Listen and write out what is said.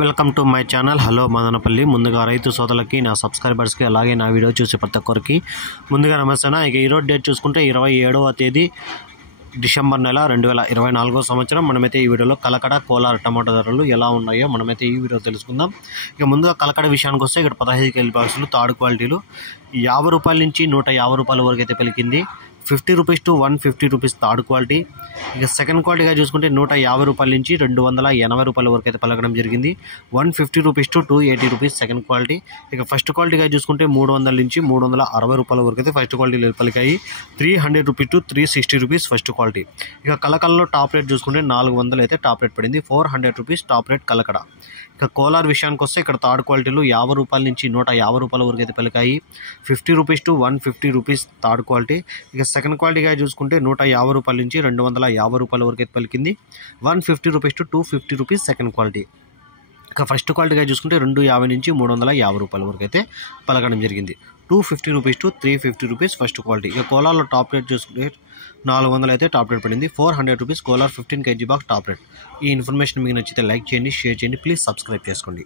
Welcome to my channel hello Madanapalle. ముందుగా రైతు సోదరులకి, నా సబ్స్క్రైబర్స్కి, అలాగే నా వీడియో చూసే ప్రతి ఒక్కరికి ముందుగా నమస్తే. ఇక ఈరోజు డేట్ చూసుకుంటే 27వ తేదీ డిసెంబర్ నెల 2024 సంవత్సరం. మనమైతే ఈ వీడియోలో కలకడ, కోలార్ టమాటా ధరలు ఎలా ఉన్నాయో మనమైతే ఈ వీడియో తెలుసుకుందాం. ఇక ముందుగా కలకడ విషయానికి వస్తే ఇక్కడ 15 కేజీ బాక్సులు థర్డ్ క్వాలిటీలు 50 రూపాయల నుంచి 150 రూపాయల వరకు అయితే పలికింది. 50 rupees to 150 rupees third quality. ఇక సెకండ్ క్వాలిటీగా చూసుకుంటే 150 రూపాయల నుంచి 280 రూపాయల వరకు అయితే పలకడం జరిగింది. 150 rupees to 280 rupees second quality. ఇక ఫస్ట్ క్వాలిటీగా చూసుకుంటే 300 నుంచి 360 రూపాయల వరకు అయితే ఫస్ట్ క్వాలిటీలు పలికాయి. 300 rupees to 360 rupees first quality. ఇక కలకల్లో టాప్ రేట్ చూసుకుంటే 400 అయితే టాప్ రేట్ పడింది. 400 రూపీస్ టాప్ రేట్ కలకడ. ఇక కోలార్ విషయానికి వస్తే ఇక్కడ థర్డ్ క్వాలిటీలు 50 రూపాయల నుంచి 150 రూపాయల వరకు అయితే పలికాయి. 50 rupees to 150 rupees third quality. ఇక సెకండ్ క్వాలిటీగా చూసుకుంటే 150 రూపాయల నుంచి 250 రూపాయల వరకు అయితే పలికింది. 150 rupees to 250 rupees second quality. ఇక ఫస్ట్ క్వాలిటీగా చూసుకుంటే 250 నుంచి 350 రూపాయల వరకు అయితే పలకడం జరిగింది. 250 rupees to 350 rupees first quality. ఇక కోలార్లో టాప్ రేట్ చూసుకుంటే 400 అయితే టాప్ రేట్ పడింది. 400 rupees Kolar 15 KG box top rate. ఈ ఇన్ఫర్మేషన్ మీకు నచ్చితే లైక్ చేయండి, షేర్ చేయండి, ప్లీజ్ సబ్స్క్రైబ్ చేసుకోండి.